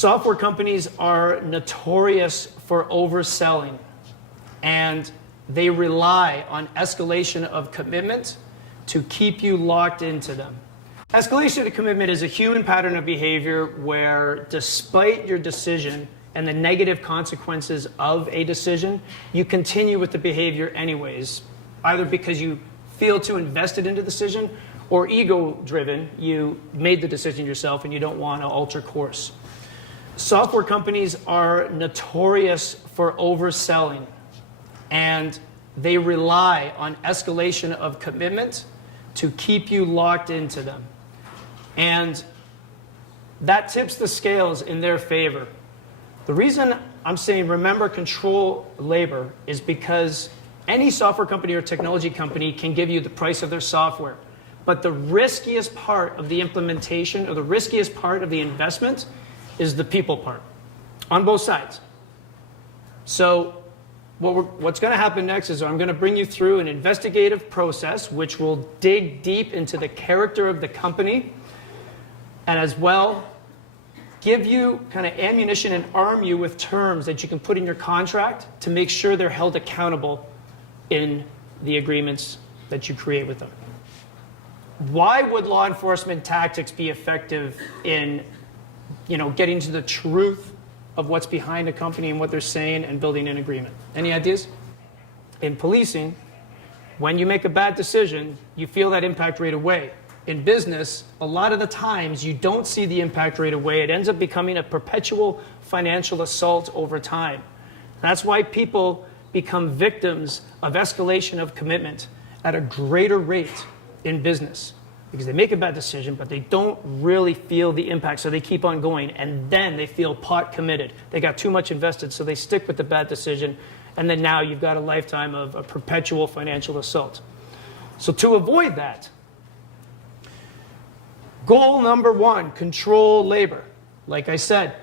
Software companies are notorious for overselling, and they rely on escalation of commitment to keep you locked into them. Escalation of commitment is a human pattern of behavior where, despite your decision and the negative consequences of a decision, you continue with the behavior anyways, either because you feel too invested in the decision or ego-driven, you made the decision yourself and you don't want to alter course. Software companies are notorious for overselling, and they rely on escalation of commitment to keep you locked into them. And that tips the scales in their favor. The reason I'm saying remember control labor is because any software company or technology company can give you the price of their software. But the riskiest part of the implementation, or the riskiest part of the investment, is the people part, on both sides. So what's going to happen next is I'm going to bring you through an investigative process which will dig deep into the character of the company, and as well give you kind of ammunition and arm you with terms that you can put in your contract to make sure they're held accountable in the agreements that you create with them. Why would law enforcement tactics be effective in getting to the truth of what's behind a company and what they're saying and building an agreement? Any ideas? In policing, when you make a bad decision, you feel that impact right away. In business, a lot of the times you don't see the impact right away. It ends up becoming a perpetual financial assault over time. That's why people become victims of escalation of commitment at a greater rate in business, because they make a bad decision, but they don't really feel the impact, so they keep on going, and then they feel pot committed. They got too much invested, so they stick with the bad decision, and then now you've got a lifetime of a perpetual financial assault. So to avoid that, goal number one, control labor. Like I said,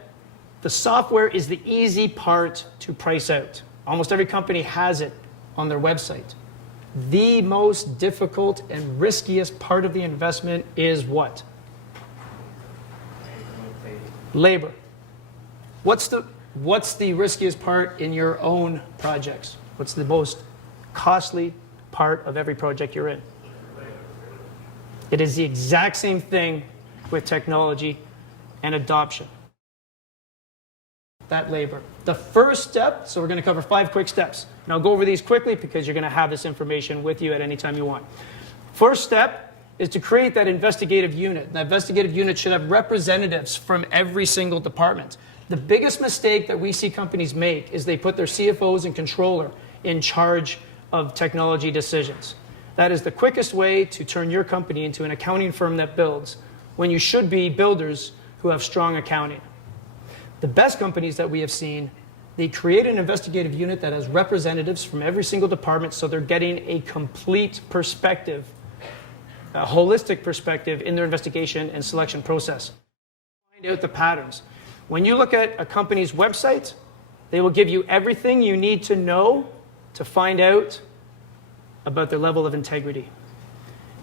the software is the easy part to price out. Almost every company has it on their website. The most difficult and riskiest part of the investment is what? Labor. What's the riskiest part in your own projects? What's the most costly part of every project you're in? It is the exact same thing with technology and adoption. That labor. The first step, so we're going to cover 5 quick steps. And I'll go over these quickly because you're going to have this information with you at any time you want. First step is to create that investigative unit. That investigative unit should have representatives from every single department. The biggest mistake that we see companies make is they put their CFOs and controller in charge of technology decisions. That is the quickest way to turn your company into an accounting firm that builds, when you should be builders who have strong accounting. The best companies that we have seen, they create an investigative unit that has representatives from every single department, so they're getting a complete perspective, a holistic perspective in their investigation and selection process. Find out the patterns. When you look at a company's website, they will give you everything you need to know to find out about their level of integrity.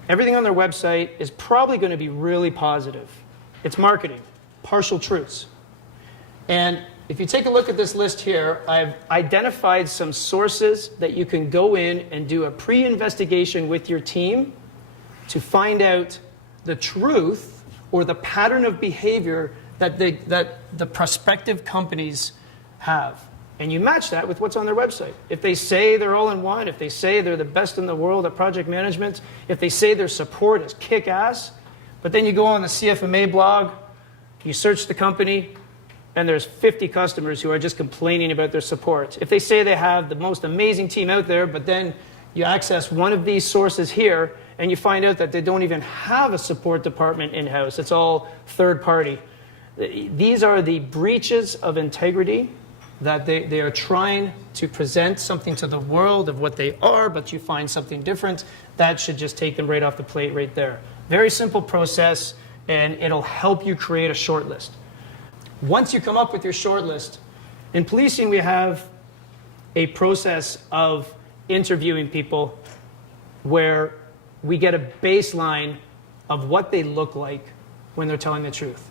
Everything on their website is probably going to be really positive. It's marketing, partial truths. And if you take a look at this list here, I've identified some sources that you can go in and do a pre-investigation with your team to find out the truth or the pattern of behavior that the prospective companies have. And you match that with what's on their website. If they say they're all in one, if they say they're the best in the world at project management, if they say their support is kick-ass, but then you go on the CFMA blog, you search the company, and there's 50 customers who are just complaining about their support. If they say they have the most amazing team out there, but then you access one of these sources here, and you find out that they don't even have a support department in-house. It's all third party. These are the breaches of integrity that they are trying to present something to the world of what they are, but you find something different. That should just take them right off the plate right there. Very simple process, and it'll help you create a short list. Once you come up with your short list, in policing we have a process of interviewing people where we get a baseline of what they look like when they're telling the truth.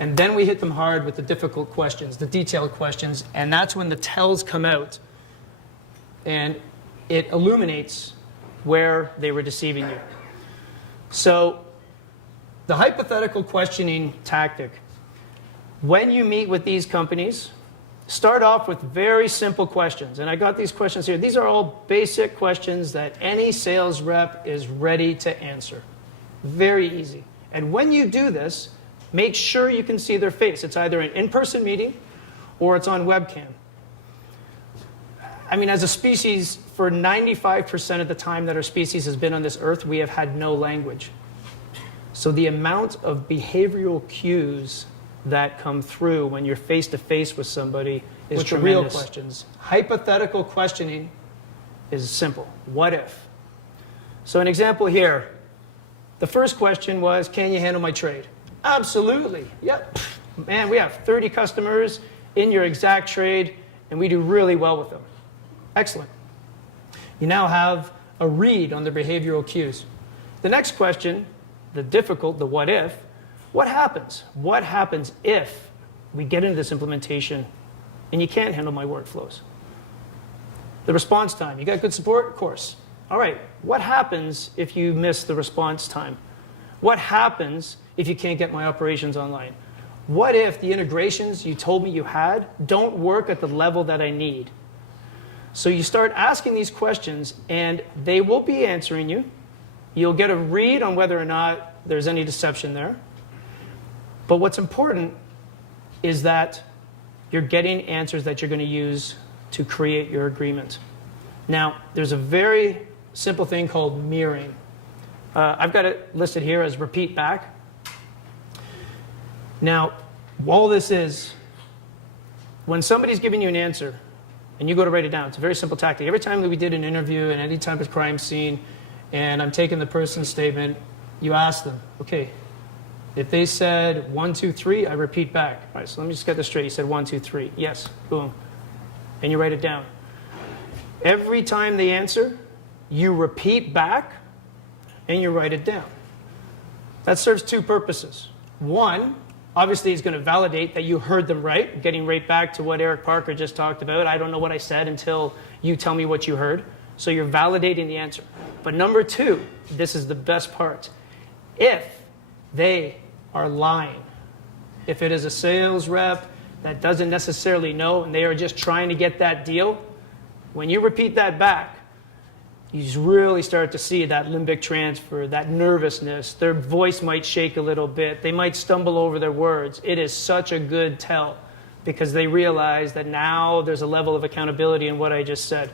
And then we hit them hard with the difficult questions, the detailed questions, and that's when the tells come out and it illuminates where they were deceiving you. So the hypothetical questioning tactic, when you meet with these companies, start off with very simple questions. And I got these questions here. These are all basic questions that any sales rep is ready to answer. Very easy. And when you do this, make sure you can see their face. It's either an in-person meeting or it's on webcam. I mean, as a species, for 95% of the time that our species has been on this earth, we have had no language. So the amount of behavioral cues that come through when you're face-to-face with somebody is tremendous. The real questions. Hypothetical questioning is simple. What if? So an example here. The first question was, can you handle my trade? Absolutely. Yep. Man, we have 30 customers in your exact trade, and we do really well with them. Excellent. You now have a read on the behavioral cues. The next question, the difficult, the what if, what happens? What happens if we get into this implementation and you can't handle my workflows? The response time. You got good support? Of course. All right. What happens if you miss the response time? What happens if you can't get my operations online? What if the integrations you told me you had don't work at the level that I need? So you start asking these questions, and they will be answering you. You'll get a read on whether or not there's any deception there. But what's important is that you're getting answers that you're going to use to create your agreement. Now, there's a very simple thing called mirroring. I've got it listed here as repeat back. Now, all this is, when somebody's giving you an answer and you go to write it down, it's a very simple tactic. Every time that we did an interview and any type of crime scene and I'm taking the person's statement, you ask them, okay, if they said 1, 2, 3, I repeat back. All right, so let me just get this straight. You said 1, 2, 3. Yes, boom. And you write it down. Every time they answer, you repeat back and you write it down. That serves two purposes. One, obviously it's going to validate that you heard them right, getting right back to what Eric Parker just talked about. I don't know what I said until you tell me what you heard. So you're validating the answer. But number two, this is the best part. If they are lying, if it is a sales rep that doesn't necessarily know and they are just trying to get that deal, when you repeat that back, you just really start to see that limbic transfer, that nervousness. Their voice might shake a little bit. They might stumble over their words. It is such a good tell because they realize that now there's a level of accountability in what I just said.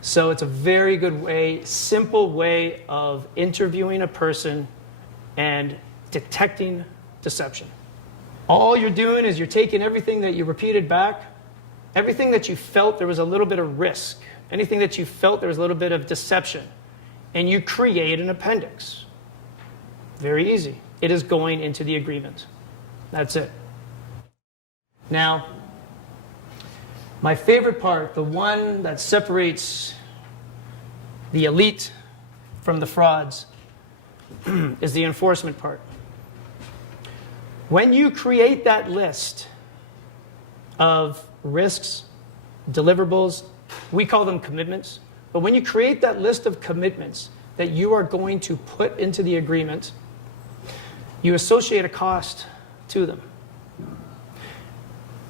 So it's a very good way, simple way of interviewing a person and detecting deception. All you're doing is you're taking everything that you repeated back, everything that you felt there was a little bit of risk, anything that you felt there was a little bit of deception, and you create an appendix. Very easy. It is going into the agreement. That's it. Now, my favorite part, the one that separates the elite from the frauds, is the enforcement part. When you create that list of risks, deliverables, we call them commitments, but when you create that list of commitments that you are going to put into the agreement, you associate a cost to them.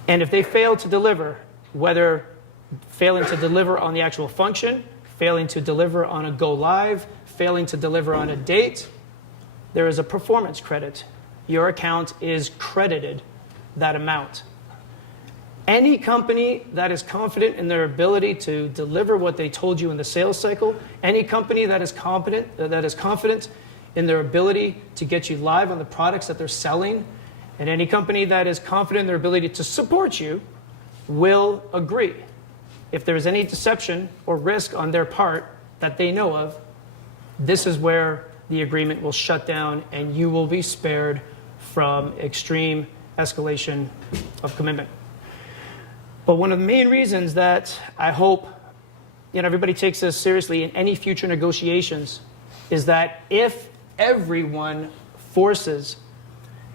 And if they fail to deliver, whether failing to deliver on the actual function, failing to deliver on a go live, failing to deliver on a date, there is a performance credit. Your account is credited that amount. Any company that is confident in their ability to deliver what they told you in the sales cycle, any company that is confident in their ability to get you live on the products that they're selling, and any company that is confident in their ability to support you will agree. If there is any deception or risk on their part that they know of, this is where the agreement will shut down and you will be spared from extreme escalation of commitment. But one of the main reasons that I hope everybody takes this seriously in any future negotiations is that if everyone forces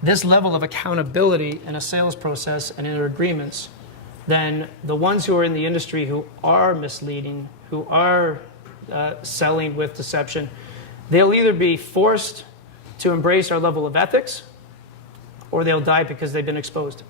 this level of accountability in a sales process and in their agreements, then the ones who are in the industry who are misleading, who are selling with deception, they'll either be forced to embrace our level of ethics, or they'll die because they've been exposed.